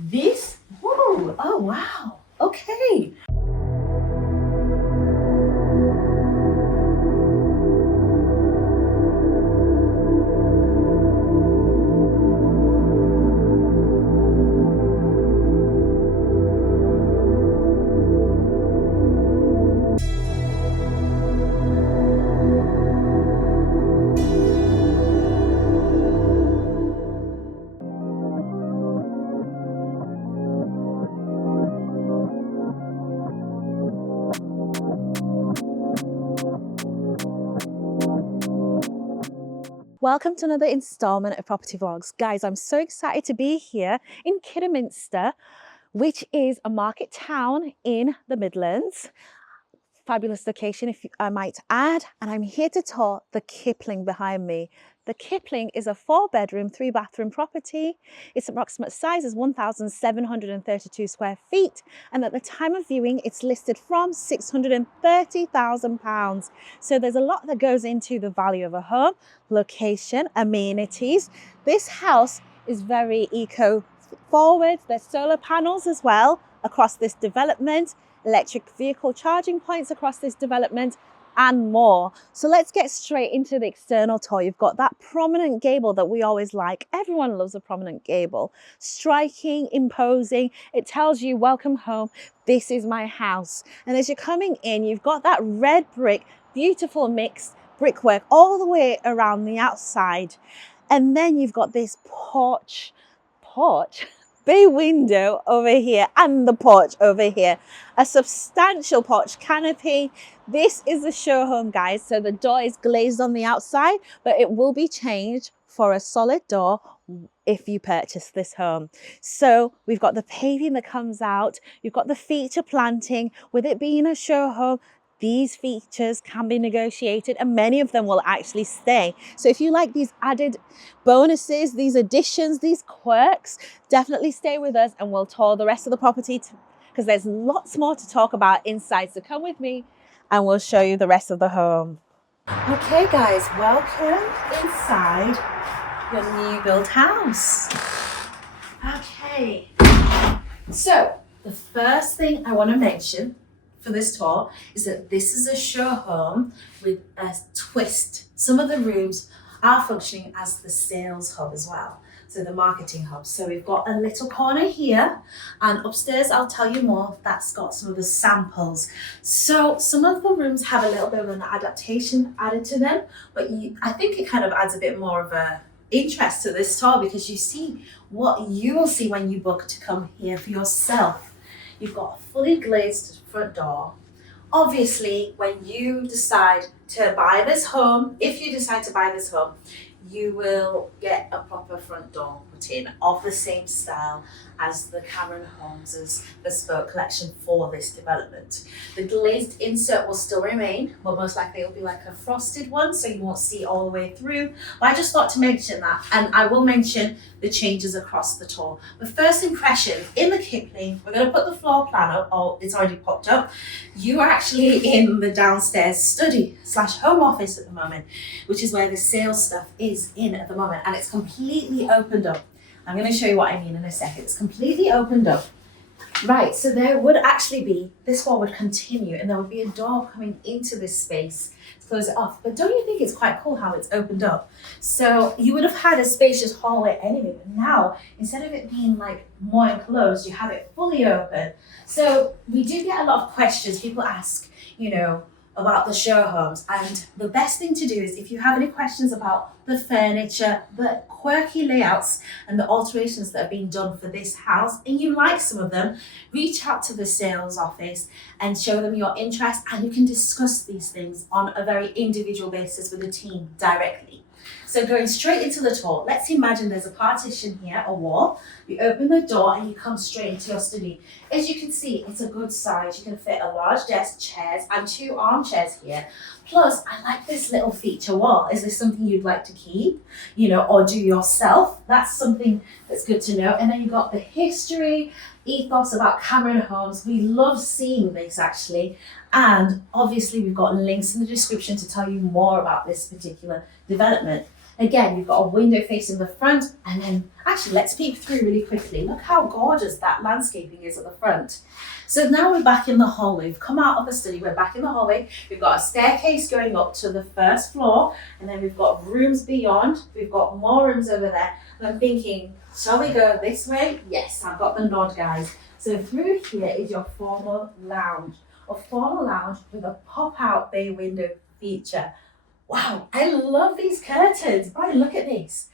This, whoa, oh wow, okay. Welcome to another installment of Property Vlogs. Guys, I'm so excited to be here in Kidderminster, which is a market town in the Midlands. Fabulous location, if I might add. And I'm here to tour the Kipling behind me. The Kipling is a 4-bedroom, 3-bathroom property. Its approximate size is 1,732 square feet. And at the time of viewing, it's listed from £630,000. So there's a lot that goes into the value of a home, location, amenities. This house is very eco-forward. There's solar panels as well across this development, electric vehicle charging points across this development, and more. So let's get straight into the external tour. You've got that prominent gable that we always like. Everyone loves a prominent gable. Striking, imposing. It tells you, welcome home. This is my house. And as you're coming in, you've got that red brick, beautiful mixed brickwork all the way around the outside. And then you've got this porch, bay window over here and the porch over here. A substantial porch canopy. This is the show home, guys. So the door is glazed on the outside, but it will be changed for a solid door if you purchase this home. So we've got the paving that comes out. You've got the feature planting. With it being a show home, these features can be negotiated and many of them will actually stay. So if you like these added bonuses, these additions, these quirks, definitely stay with us and we'll tour the rest of the property because there's lots more to talk about inside. So come with me and we'll show you the rest of the home. Okay guys, welcome inside your new build house. Okay, so the first thing I want to mention for this tour is that this is a show home with a twist. Some of the rooms are functioning as the sales hub as well, so the marketing hub. So we've got a little corner here, and upstairs I'll tell you more, that's got some of the samples. So some of the rooms have a little bit of an adaptation added to them, but I think it kind of adds a bit more of a interest to this tour because you see what you will see when you book to come here for yourself. You've got a fully glazed front door. Obviously, when you decide to buy this home, if you decide to buy this home, you will get a proper front door put in of the same style as the Cameron Holmes' bespoke collection for this development. The glazed insert will still remain, but most likely it'll be like a frosted one, so you won't see all the way through. But I just thought to mention that, and I will mention the changes across the tour. The first impression in the Kipling, we're going to put the floor plan up, oh, it's already popped up. You are actually in the downstairs study/home office at the moment, which is where the sales stuff is in at the moment, and it's completely opened up. I'm going to show you what I mean in a second. It's completely opened up. Right, so there would actually be, this wall would continue and there would be a door coming into this space to close it off. But don't you think it's quite cool how it's opened up? So you would have had a spacious hallway anyway, but now instead of it being like more enclosed, you have it fully open. So we do get a lot of questions. People ask, you know, about the show homes, and the best thing to do is if you have any questions about the furniture, the quirky layouts and the alterations that have been done for this house, and you like some of them, reach out to the sales office and show them your interest, and you can discuss these things on a very individual basis with the team directly. So going straight into the tour, let's imagine there's a partition here, a wall. You open the door and you come straight into your study. As you can see, it's a good size. You can fit a large desk, chairs, and 2 armchairs here. Plus, I like this little feature wall. Is this something you'd like to keep, you know, or do yourself? That's something that's good to know. And then you've got the history, ethos about Cameron Homes. We love seeing this actually. And obviously we've got links in the description to tell you more about this particular development. Again, you've got a window facing the front, and then actually let's peek through really quickly. Look how gorgeous that landscaping is at the front. So now we're back in the hallway. We've come out of the study, we're back in the hallway. We've got a staircase going up to the first floor, and then we've got rooms beyond. We've got more rooms over there. And I'm thinking, shall we go this way? Yes, I've got the nod, guys. So through here is your formal lounge. A formal lounge with a pop-out bay window feature. Wow, I love these curtains. Brian, look at this.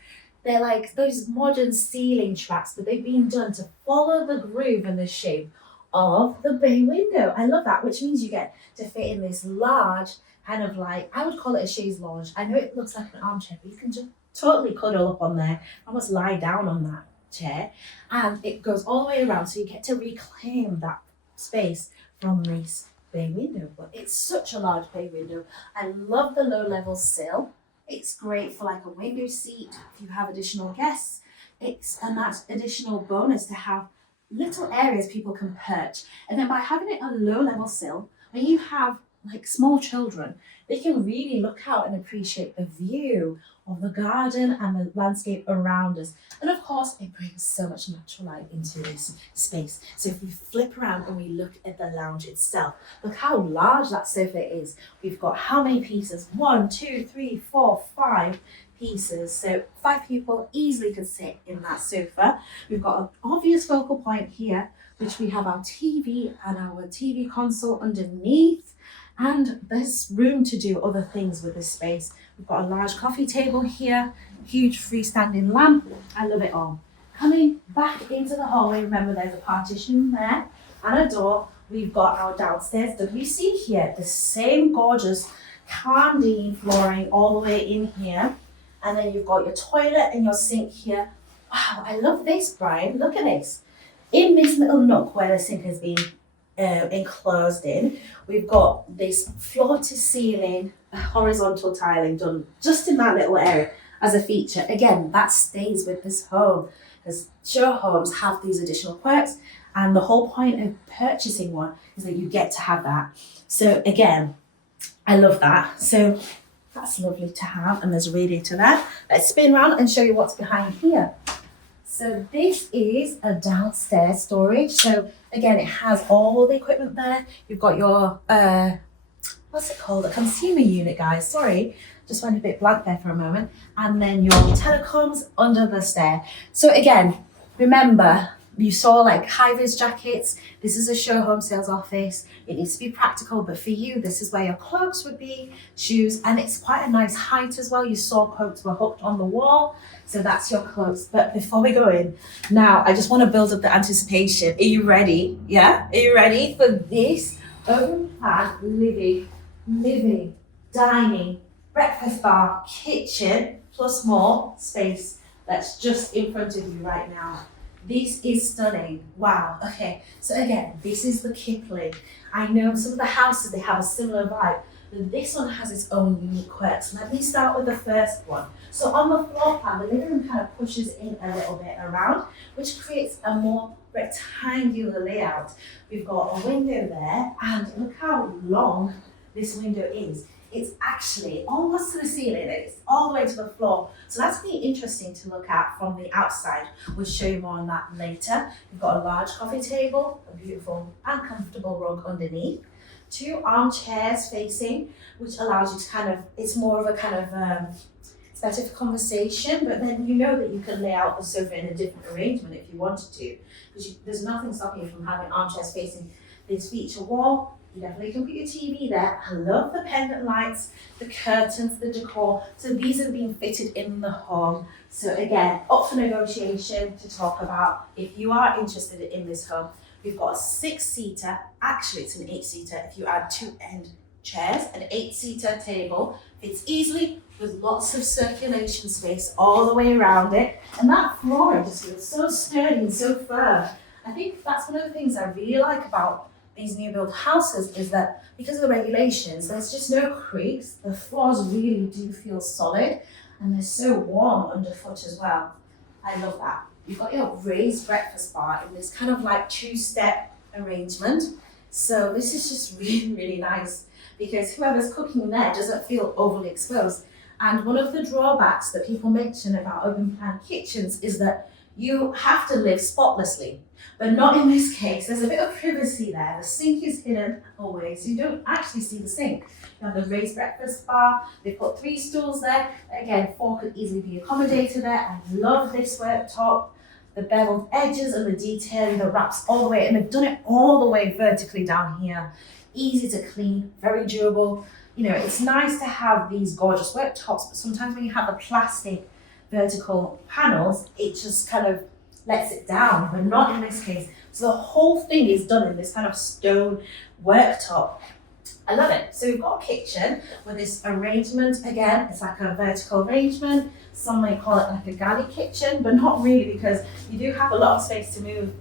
They're like those modern ceiling tracks, but they've been done to follow the groove and the shape of the bay window. I love that, which means you get to fit in this large kind of like, I would call it a chaise lounge. I know it looks like an armchair, but you can just totally cuddle up on there, almost lie down on that chair, and it goes all the way around, so you get to reclaim that space from this bay window. But it's such a large bay window. I love the low level sill. It's great for like a window seat if you have additional guests. And that's additional bonus to have little areas people can perch. And then by having it a low level sill, when you have like small children, they can really look out and appreciate the view of the garden and the landscape around us. And of course, it brings so much natural light into this space. So if we flip around and we look at the lounge itself, look how large that sofa is. We've got how many pieces? 1, 2, 3, 4, 5 pieces. So 5 people easily could sit in that sofa. We've got an obvious focal point here, which we have our TV and our TV console underneath. And there's room to do other things with this space. We've got a large coffee table here, huge freestanding lamp. I love it all. Coming back into the hallway, remember there's a partition there and a door. We've got our downstairs WC here, the same gorgeous Carndean flooring all the way in here. And then you've got your toilet and your sink here. Wow, I love this, Brian. Look at this. In this little nook where the sink has been enclosed in, we've got this floor to ceiling horizontal tiling done just in that little area as a feature. Again, that stays with this home because show homes have these additional perks, and the whole point of purchasing one is that you get to have that. So again, I love that. So that's lovely to have, and there's a radiator there. Let's spin around and show you what's behind here. So this is a downstairs storage. So again, it has all the equipment there. You've got your, what's it called? A consumer unit, guys. Sorry, just went a bit blank there for a moment. And then your telecoms under the stair. So again, remember, you saw like high-vis jackets. This is a show home sales office. It needs to be practical, but for you, this is where your cloaks would be, shoes, and it's quite a nice height as well. You saw cloaks were hooked on the wall, so that's your cloaks. But before we go in, now I just want to build up the anticipation. Are you ready? Yeah? Are you ready for this open plan living, dining, breakfast bar, kitchen, plus more space that's just in front of you right now? This is stunning. Wow. Okay. So again, this is the Kipling. I know some of the houses, they have a similar vibe, but this one has its own unique quirks. Let me start with the first one. So on the floor plan, the living room kind of pushes in a little bit around, which creates a more rectangular layout. We've got a window there, and look how long this window is. It's actually almost to the ceiling, it's all the way to the floor. So that's really interesting to look at from the outside. We'll show you more on that later. You've got a large coffee table, a beautiful and comfortable rug underneath, 2 armchairs facing, which allows you to kind of, it's more of a kind of, it's better for conversation, but then you know that you can lay out the sofa in a different arrangement if you wanted to, because there's nothing stopping you from having armchairs facing this feature wall. You definitely can put your TV there. I love the pendant lights, the curtains, the decor. So these have been fitted in the home. So again, up for negotiation to talk about if you are interested in this home. We've got a 6-seater, actually it's an 8-seater if you add 2 end chairs, an 8-seater table. Fits easily with lots of circulation space all the way around it. And that flooring just feels so sturdy and so firm. I think that's one of the things I really like about these new build houses is that because of the regulations, there's just no creaks. The floors really do feel solid and they're so warm underfoot as well. I love that. You've got your raised breakfast bar in this kind of like 2-step arrangement. So this is just really, really nice because whoever's cooking there doesn't feel overly exposed. And one of the drawbacks that people mention about open plan kitchens is that you have to live spotlessly, but not in this case. There's a bit of privacy there. The sink is hidden away, so you don't actually see the sink. You have the raised breakfast bar. They've put 3 stools there. Again, 4 could easily be accommodated there. I love this worktop. The beveled edges and the detailing that wraps all the way, and they've done it all the way vertically down here. Easy to clean, very durable. You know, it's nice to have these gorgeous worktops, but sometimes when you have the plastic vertical panels, it just kind of lets it down, but not in this case. So the whole thing is done in this kind of stone worktop. I love it. So we've got a kitchen with this arrangement. Again, it's like a vertical arrangement. Some may call it like a galley kitchen, but not really, because you do have a lot of space to move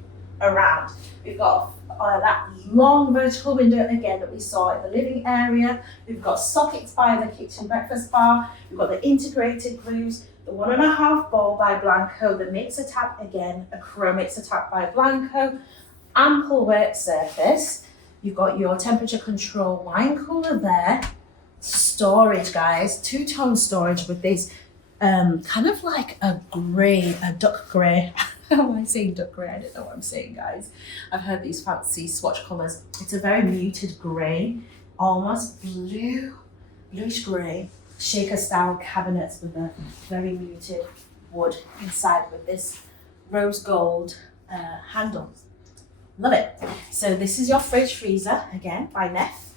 around. We've got that long vertical window again that we saw in the living area. We've got sockets by the kitchen breakfast bar. We've got the integrated grooves, the 1.5 bowl by Blanco, the mixer tap, again, a chrome mixer tap by Blanco, ample work surface. You've got your temperature control wine cooler there. Storage, guys, 2-tone storage with this kind of like a grey, a duck grey. How am I saying duck grey? I don't know what I'm saying, guys. I've heard these fancy swatch colours. It's a very muted grey, almost bluish grey, shaker style cabinets with a very muted wood inside with this rose gold handles. Love it. So this is your fridge freezer, again, by Neff.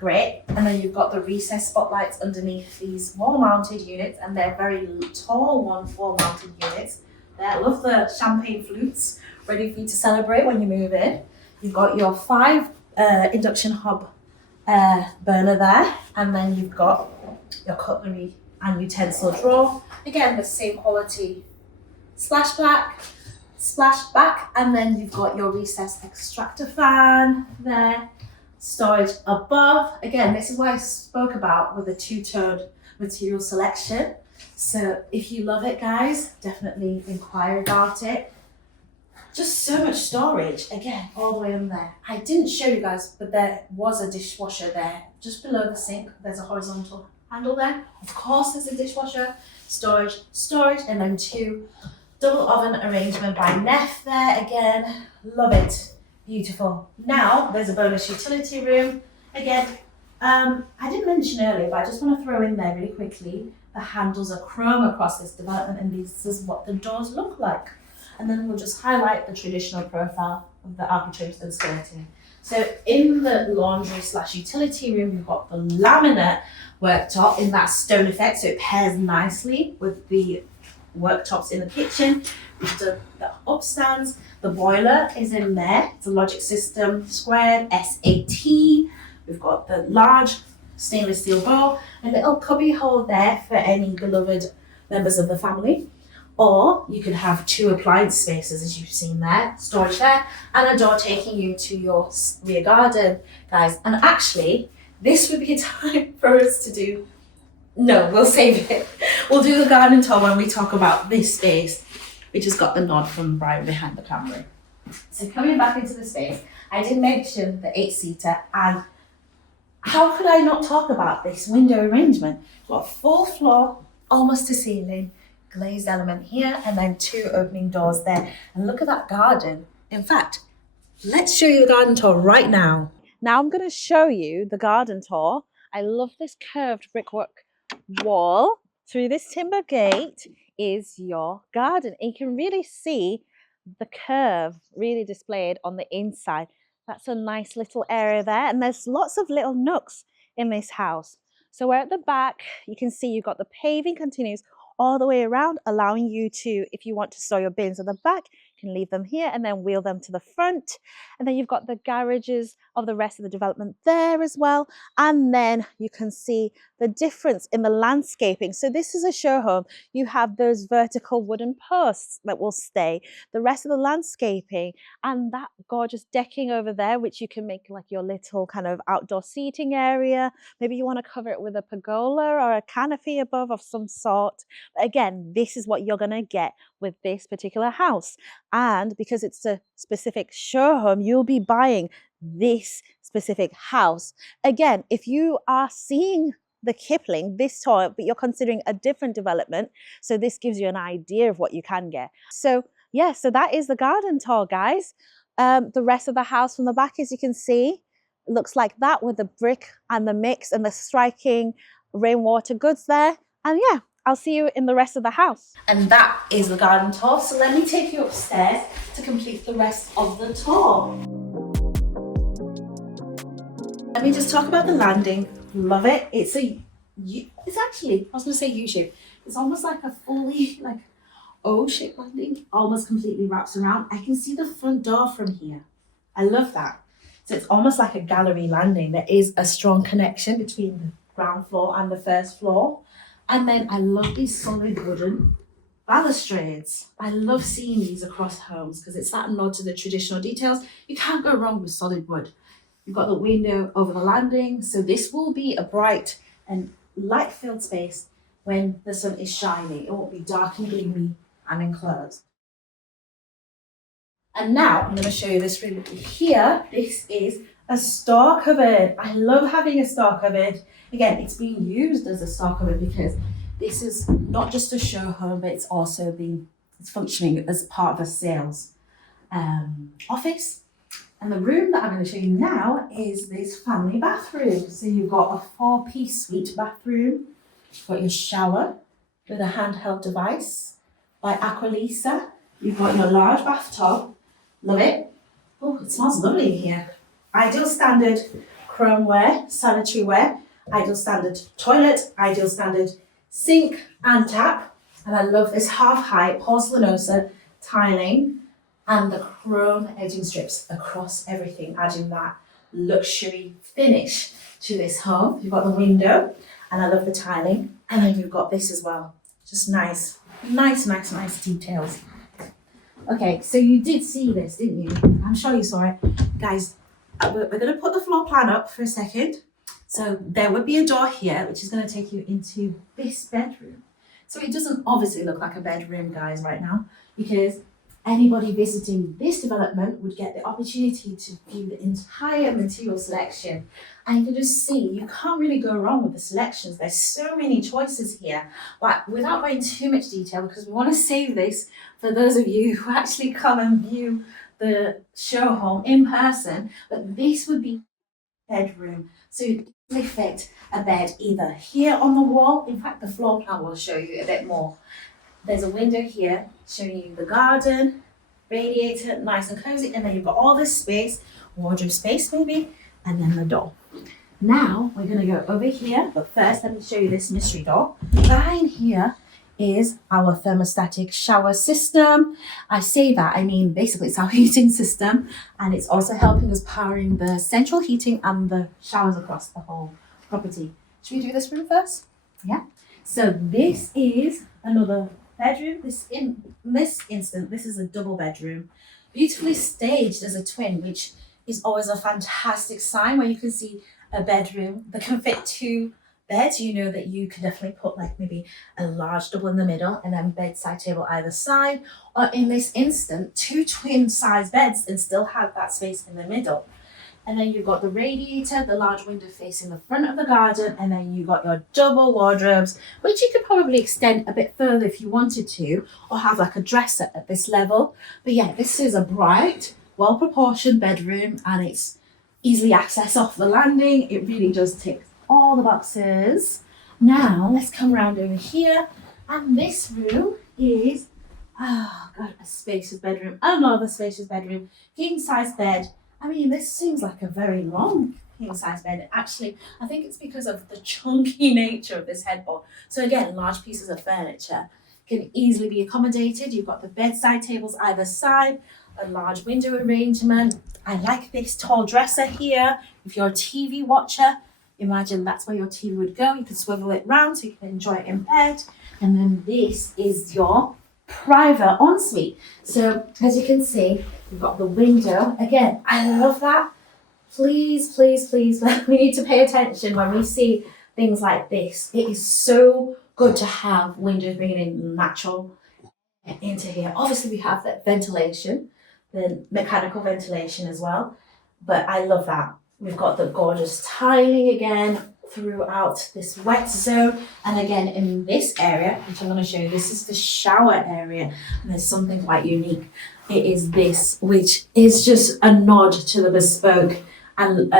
Great. And then you've got the recessed spotlights underneath these wall-mounted units, and they're very tall wall-mounted units. I love the champagne flutes, ready for you to celebrate when you move in. You've got your 5 induction hob burner there, and then you've got your cutlery and utensil drawer. Again, the same quality splash back, and then you've got your recessed extractor fan there. Storage above. Again, this is what I spoke about with the 2-tone material selection. So if you love it, guys, definitely inquire about it. Just so much storage, again, all the way in there. I didn't show you guys, but there was a dishwasher there. Just below the sink, there's a horizontal handle there. Of course, there's a dishwasher, storage, and then 2 double oven arrangement by Neff there. Again, love it. Beautiful. Now, there's a bonus utility room. Again, I didn't mention earlier, but I just want to throw in there really quickly. The handles are chrome across this development, and this is what the doors look like. And then we'll just highlight the traditional profile of the architraves and skirting. So in the laundry/utility room, you've got the laminate worktop in that stone effect, so it pairs nicely with the worktops in the kitchen. We've done the upstands. The boiler is in there. It's a Logic System squared SAT. We've got the large stainless steel bowl, a little cubby hole there for any beloved members of the family. Or you could have 2 appliance spaces, as you've seen there, storage there, and a door taking you to your rear garden, guys. And actually, this would be a time for us to do, no, we'll save it. We'll do the garden tour when we talk about this space, which has got the nod from Brian behind the camera. So coming back into the space, I did mention the 8-seater, and how could I not talk about this window arrangement? We've got a full floor, almost to ceiling, glazed element here, and then 2 opening doors there. And look at that garden. In fact, let's show you the garden tour right now. Now I'm going to show you the garden tour. I love this curved brickwork wall. Through this timber gate is your garden. And you can really see the curve really displayed on the inside. That's a nice little area there, and there's lots of little nooks in this house. So we're at the back, you can see you've got the paving continues all the way around, allowing you to, if you want to store your bins at the back, you can leave them here and then wheel them to the front. And then you've got the garages of the rest of the development there as well. And then you can see the difference in the landscaping. So this is a show home. You have those vertical wooden posts that will stay. The rest of the landscaping and that gorgeous decking over there, which you can make like your little kind of outdoor seating area. Maybe you want to cover it with a pergola or a canopy above of some sort. But again, this is what you're going to get with this particular house. And because it's a specific show home, you'll be buying this specific house. Again, if you are seeing the Kipling, this tour, but you're considering a different development. So this gives you an idea of what you can get. So yeah, so that is the garden tour, guys. The rest of the house from the back, as you can see, looks like that with the brick and the mix and the striking rainwater goods there. And yeah, I'll see you in the rest of the house. And that is the garden tour. So let me take you upstairs to complete the rest of the tour. Let me just talk about the landing. Love it. It's actually, I was going to say U-shape. It's almost like a fully like O-shaped landing, almost completely wraps around. I can see the front door from here. I love that. So it's almost like a gallery landing. There is a strong connection between the ground floor and the first floor. And then I love these solid wooden balustrades. I love seeing these across homes because it's that nod to the traditional details. You can't go wrong with solid wood. You've got the window over the landing. So this will be a bright and light-filled space when the sun is shining. It won't be dark and gloomy and enclosed. And now I'm going to show you this room here. This is a store cupboard. I love having a store cupboard. Again, it's being used as a store cupboard because this is not just a show home, but it's also it's functioning as part of a sales office. And the room that I'm going to show you now is this family bathroom. So you've got a 4-piece suite bathroom. You've got your shower with a handheld device by Aqualisa. You've got your large bathtub. Love it. Oh, it smells lovely in here. Ideal standard chromeware, sanitary ware, ideal standard toilet, ideal standard sink and tap. And I love this half-height porcelanosa tiling and the chrome edging strips across everything, adding that luxury finish to this home. You've got the window, and I love the tiling. And then you've got this as well. Just nice details. Okay, so you did see this, didn't you? I'm sure you saw it. Guys, we're going to put the floor plan up for a second. So there would be a door here, which is going to take you into this bedroom. So it doesn't obviously look like a bedroom, guys, right now, because anybody visiting this development would get the opportunity to view the entire material selection. And you can just see, you can't really go wrong with the selections. There's so many choices here. But without going too much detail, because we want to save this for those of you who actually come and view the show home in person, but this would be bedroom. So you can fit a bed either here on the wall. In fact, the floor plan will show you a bit more. There's a window here showing you the garden, radiator, nice and cozy, and then you've got all this space, wardrobe space maybe, and then the door. Now we're going to go over here, but first let me show you this mystery door. Behind here is our thermostatic shower system. I say that, I mean basically it's our heating system, and it's also helping us powering the central heating and the showers across the whole property. Should we do this room first? Yeah. So this is another bedroom. In this instance, this is a double bedroom, beautifully staged as a twin, which is always a fantastic sign where you can see a bedroom that can fit 2 beds. You know that you can definitely put like maybe a large double in the middle and then bedside table either side, or in this instant 2 twin size beds and still have that space in the middle. And then you've got the radiator, the large window facing the front of the garden, and then you've got your double wardrobes, which you could probably extend a bit further if you wanted to, or have like a dresser at this level. But yeah, this is a bright, well-proportioned bedroom, and it's easily accessed off the landing. It really does tick all the boxes. Now, let's come around over here, and this room is, oh God, a spacious bedroom, another spacious bedroom, king-size bed. I mean, this seems like a very long king-size bed. Actually, I think it's because of the chunky nature of this headboard. So again, large pieces of furniture can easily be accommodated. You've got the bedside tables either side, a large window arrangement. I like this tall dresser here. If you're a TV watcher, imagine that's where your TV would go. You can swivel it round so you can enjoy it in bed. And then this is your private ensuite. So as you can see, we've got the window. Again, I love that. Please, please, please, we need to pay attention when we see things like this. It is so good to have windows bringing in natural into here. Obviously, we have that ventilation, the mechanical ventilation as well. But I love that. We've got the gorgeous tiling again. throughout this wet zone. And again, in this area, which I'm going to show you, this is the shower area. And there's something quite unique. It is this, which is just a nod to the bespoke and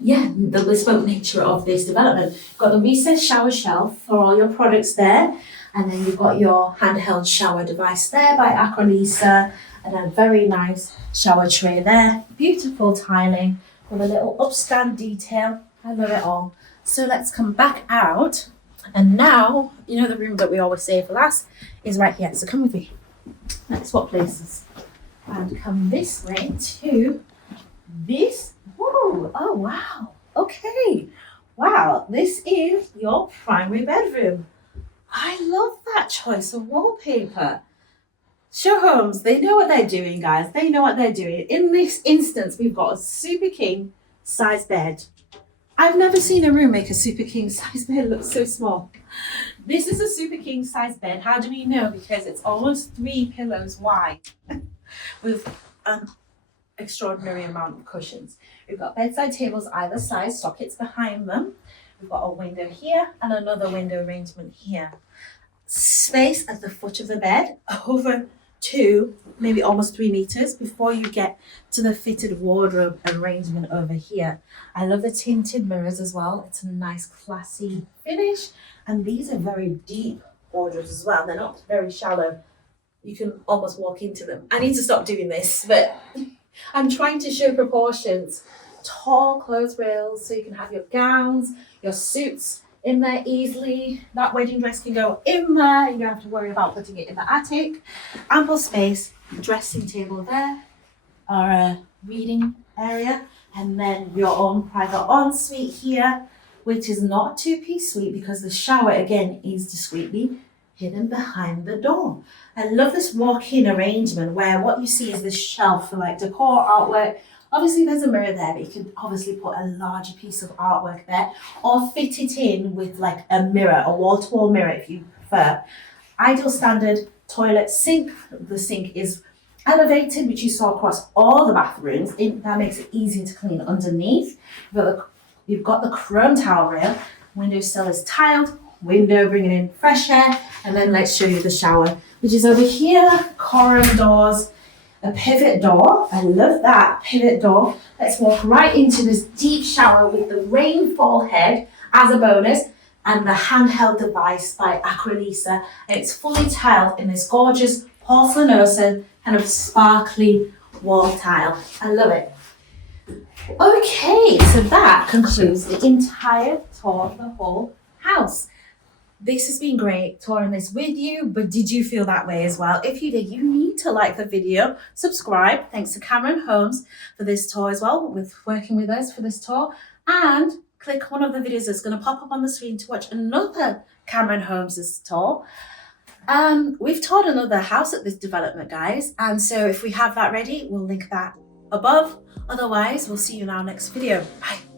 the bespoke nature of this development. You've got the recessed shower shelf for all your products there. And then you've got your handheld shower device there by Approx, and a very nice shower tray there. Beautiful tiling with a little upstand detail. I love it all. So let's come back out. And now, you know the room that we always save for last is right here. So come with me. Let's swap places. And come this way to this. Whoa, oh wow. Okay. Wow, this is your primary bedroom. I love that choice of wallpaper. Show homes, they know what they're doing, guys. They know what they're doing. In this instance, we've got a super king size bed. I've never seen a room make a super king size bed look so small. This is a super king size bed. How do we know? Because it's almost 3 pillows wide with an extraordinary amount of cushions. We've got bedside tables either side, sockets behind them. We've got a window here and another window arrangement here. Space at the foot of the bed, over 2, maybe almost 3 meters before you get to the fitted wardrobe arrangement over here. I love the tinted mirrors as well. It's a nice classy finish. And these are very deep wardrobes as well. They're not very shallow. You can almost walk into them. I need to stop doing this, but I'm trying to show proportions. Tall clothes rails so you can have your gowns, your suits in there easily. That wedding dress can go in there. You don't have to worry about putting it in the attic. Ample space, dressing table there, our reading area, and then your own private ensuite here, which is not a 2-piece suite because the shower again is discreetly hidden behind the door. I love this walk-in arrangement where what you see is this shelf for like decor, artwork. Obviously there's a mirror there, but you can obviously put a larger piece of artwork there or fit it in with like a mirror, a wall-to-wall mirror if you prefer. Ideal standard toilet sink. The sink is elevated, which you saw across all the bathrooms. That makes it easier to clean underneath. You've got the chrome towel rail. Windowsill is tiled. Window bringing in fresh air. And then let's show you the shower, which is over here. Coram doors. A pivot door. I love that pivot door. Let's walk right into this deep shower with the rainfall head as a bonus and the handheld device by Approx. And it's fully tiled in this gorgeous porcelainosa kind of sparkly wall tile. I love it. Okay, so that concludes the entire tour of the whole house. This has been great touring this with you, but did you feel that way as well? If you did, you need to like the video, subscribe. Thanks to Cameron Holmes for this tour as well, with working with us for this tour, and click one of the videos that's going to pop up on the screen to watch another Cameron Holmes' tour. We've toured another house at this development, guys, and so if we have that ready, we'll link that above. Otherwise, we'll see you in our next video. Bye.